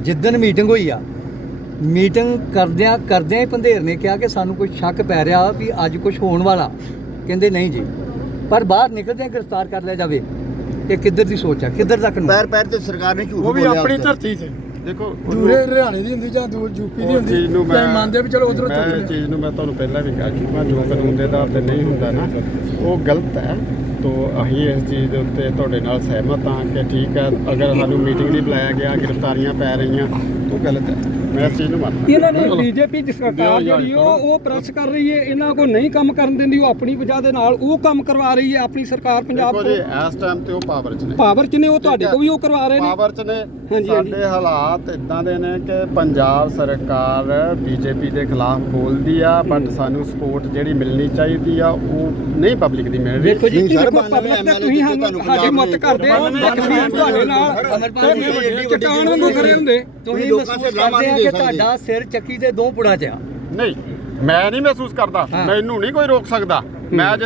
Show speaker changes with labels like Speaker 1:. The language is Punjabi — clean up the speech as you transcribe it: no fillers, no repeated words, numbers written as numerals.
Speaker 1: ਜਿੱਦਣ ਮੀਟਿੰਗ ਹੋਈ ਆ, ਮੀਟਿੰਗ ਕਰਦਿਆਂ ਹੀ ਪੰਧੇਰ ਨੇ ਕਿਹਾ ਕਿ ਸਾਨੂੰ ਕੋਈ ਸ਼ੱਕ ਪੈ ਰਿਹਾ ਵੀ ਅੱਜ ਕੁਝ ਹੋਣ ਵਾਲਾ। ਕਹਿੰਦੇ ਨਹੀਂ ਜੀ, ਪਰ ਬਾਹਰ ਨਿਕਲਦਿਆਂ ਗ੍ਰਿਫਤਾਰ ਕਰ ਲਿਆ ਜਾਵੇ। ਇਹ ਕਿੱਧਰ ਦੀ ਸੋਚ ਆ, ਕਿੱਧਰ ਤੱਕ ਨੂੰ?
Speaker 2: ਪੈਰ ਪੈਰ ਤੇ ਸਰਕਾਰ ਨੇ ਝੂਠ
Speaker 3: ਉਹ ਵੀ
Speaker 2: ਬੋਲਿਆ
Speaker 3: ਆਪਣੀ ਧਰਤੀ ਤੇ
Speaker 4: ਦੇਖੋ
Speaker 3: ਦੂਰੇ ਹਰਿਆਣੇ ਦੀ ਹੁੰਦੀ ਜਾਂ ਦੂਰ ਯੂਪੀ ਦੀ ਹੁੰਦੀ, ਤਾਂ ਮੰਨਦੇ ਵੀ ਚਲੋ ਉਧਰੋਂ
Speaker 4: ਮੈਂ ਇਹ ਚੀਜ਼ ਨੂੰ ਮੈਂ ਤੁਹਾਨੂੰ ਪਹਿਲਾਂ ਵੀ ਕਹਿ ਚੁੱਕਾ, ਜੋ ਕਾਨੂੰਨ ਦੇ ਆਧਾਰ ਤੇ ਨਹੀਂ ਹੁੰਦਾ ਨਾ ਉਹ ਗਲਤ ਹੈ। ਤੋ ਅਸੀਂ ਇਸ ਚੀਜ਼ ਦੇ ਉੱਤੇ ਤੁਹਾਡੇ ਨਾਲ ਸਹਿਮਤ ਹਾਂ ਕਿ ਠੀਕ ਹੈ, ਅਗਰ ਸਾਨੂੰ ਮੀਟਿੰਗ ਨਹੀਂ ਬੁਲਾਇਆ ਗਿਆ, ਗ੍ਰਿਫਤਾਰੀਆਂ ਪੈ ਰਹੀਆਂ, ਉਹ ਗਲਤ ਹੈ। ਮੈਂ ਇਸ ਚੀਜ਼ ਨੂੰ ਮੰਨਦਾ।
Speaker 5: ਇਹਨਾਂ ਨੂੰ ਬੀਜੇਪੀ ਦੀ ਸਰਕਾਰ ਜਿਹੜੀ ਉਹ ਪ੍ਰੈਸ ਕਰ ਰਹੀ ਹੈ, ਇਹਨਾਂ ਕੋਲ ਨਹੀਂ ਕੰਮ ਕਰਨ ਦਿੰਦੀ, ਉਹ ਆਪਣੀ ਵਜ੍ਹਾ ਦੇ ਨਾਲ ਉਹ ਕੰਮ ਕਰਵਾ ਰਹੀ ਹੈ। ਆਪਣੀ ਸਰਕਾਰ ਪੰਜਾਬ
Speaker 4: ਦੇਖੋ ਜੀ, ਇਸ ਟਾਈਮ ਤੇ ਉਹ ਪਾਵਰ 'ਚ ਨੇ,
Speaker 5: ਪਾਵਰ 'ਚ ਨੇ, ਉਹ ਤੁਹਾਡੇ ਕੋਲ ਵੀ ਉਹ ਕਰਵਾ ਰਹੇ ਨੇ।
Speaker 4: ਪਾਵਰ 'ਚ ਨੇ।
Speaker 5: ਹਾਂਜੀ।
Speaker 4: ਸਾਡੇ ਹਾਲਾਤ ਇਦਾਂ ਦੇ ਨੇ ਕਿ ਪੰਜਾਬ ਸਰਕਾਰ ਬੀਜੇਪੀ ਦੇ ਖਿਲਾਫ ਬੋਲਦੀ ਆ, ਬਟ ਸਾਨੂੰ ਸਪੋਰਟ ਜਿਹੜੀ ਮਿਲਣੀ ਚਾਹੀਦੀ ਆ ਉਹ ਨਹੀਂ ਪਬਲਿਕ ਦੀ ਮਿਲ ਰਹੀ।
Speaker 5: ਦੇਖੋ ਜੀ,
Speaker 2: ਨਹੀਂ ਸਰ,
Speaker 5: ਪਬਲਿਕ ਤੇ ਤੁਸੀਂ ਸਾਡੀ ਮਦਦ ਕਰਦੇ ਹੋ, ਤੁਹਾਡੇ ਨਾਲ ਚਟਾਨ ਵਾਂਗੂ ਖੜੇ ਹੁੰਦੇ।
Speaker 1: ਤੁਸੀਂ ਮਹਿਸੂਸ ਕਰਦੇ ਆ ਕਿ ਤੁਹਾਡਾ ਸਿਰ ਚੱਕੀ ਦੇ ਦੋ ਪੁੜਾਂ 'ਚ ਆ?
Speaker 4: ਨਹੀਂ, ਮੈਂ ਨਹੀਂ ਮਹਿਸੂਸ ਕਰਦਾ, ਮੈਨੂੰ ਨਹੀਂ ਕੋਈ ਰੋਕ ਸਕਦਾ। ਮੈਂ